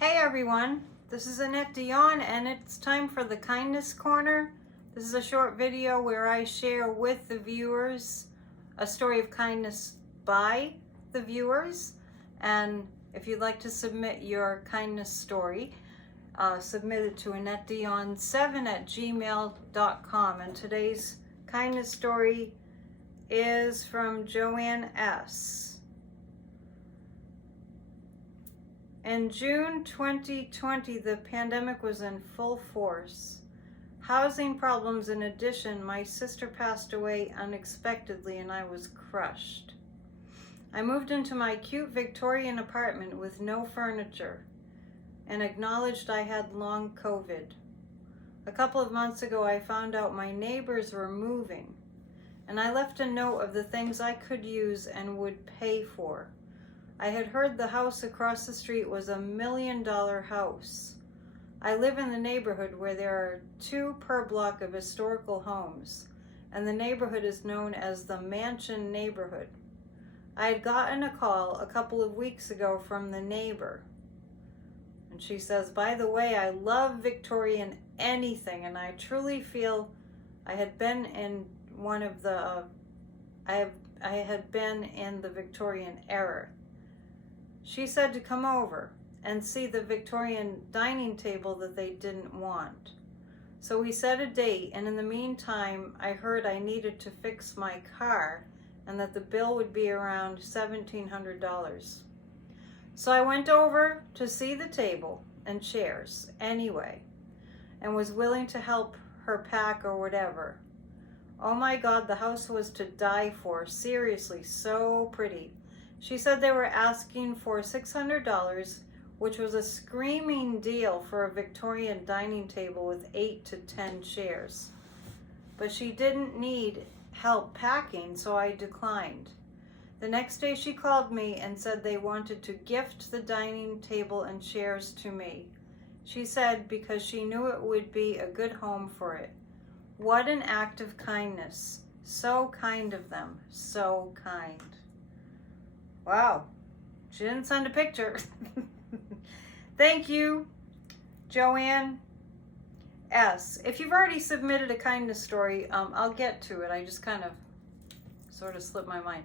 Hey everyone, this is Annette Dion and it's time for the Kindness Corner. This is a short video where I share with the viewers a story of kindness by the viewers. And if you'd like to submit your kindness story, submit it to AnnetteDion7@gmail.com. And today's kindness story is from Joanne S. In June 2020, the pandemic was in full force. Housing problems in addition, my sister passed away unexpectedly and I was crushed. I moved into my cute Victorian apartment with no furniture and acknowledged I had long COVID. A couple of months ago, I found out my neighbors were moving and I left a note of the things I could use and would pay for. I had heard the house across the street was $1 million house. I live in the neighborhood where there are 2 per block of historical homes, and the neighborhood is known as the Mansion neighborhood. I had gotten a call a couple of weeks ago from the neighbor, and she says, "By the way, I love Victorian anything, and I truly feel I had been in one of the, I had been in the Victorian era." She said to come over and see the Victorian dining table that they didn't want. So we set a date, and in the meantime, I heard I needed to fix my car and that the bill would be around $1,700. So I went over to see the table and chairs anyway and was willing to help her pack or whatever. Oh my God, the house was to die for. Seriously, so pretty. She said they were asking for $600, which was a screaming deal for a Victorian dining table with 8 to 10 chairs. But she didn't need help packing, so I declined. The next day she called me and said they wanted to gift the dining table and chairs to me. She said because she knew it would be a good home for it. What an act of kindness. So kind of them. So kind. Wow, she didn't send a picture. Thank you, Joanne S. If you've already submitted a kindness story, I'll get to it. I just kind of sort of slipped my mind.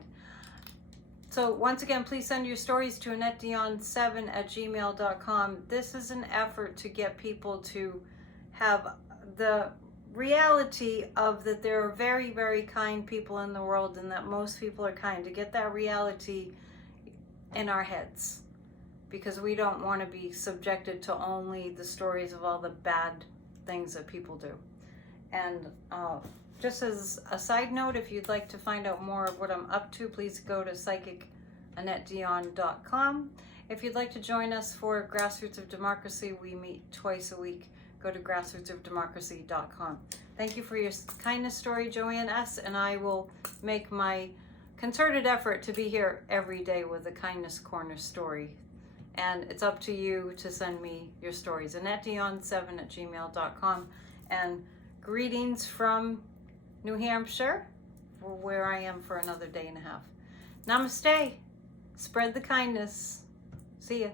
So once again, please send your stories to AnnetteDion7@gmail.com. This is an effort to get people to have the reality of that there are very, very kind people in the world and that most people are kind, to get that reality in our heads, because we don't want to be subjected to only the stories of all the bad things that people do. And just as a side note, if you'd like to find out more of what I'm up to, please go to psychicannetteDion.com. If you'd like to join us for Grassroots of Democracy, we meet twice a week. Go to grassrootsofdemocracy.com. Thank you for your kindness story, Joanne S., and I will make my concerted effort to be here every day with a Kindness Corner story. And it's up to you to send me your stories. AnnetteDion7@gmail.com. And greetings from New Hampshire, where I am for another day and a half. Namaste. Spread the kindness. See ya.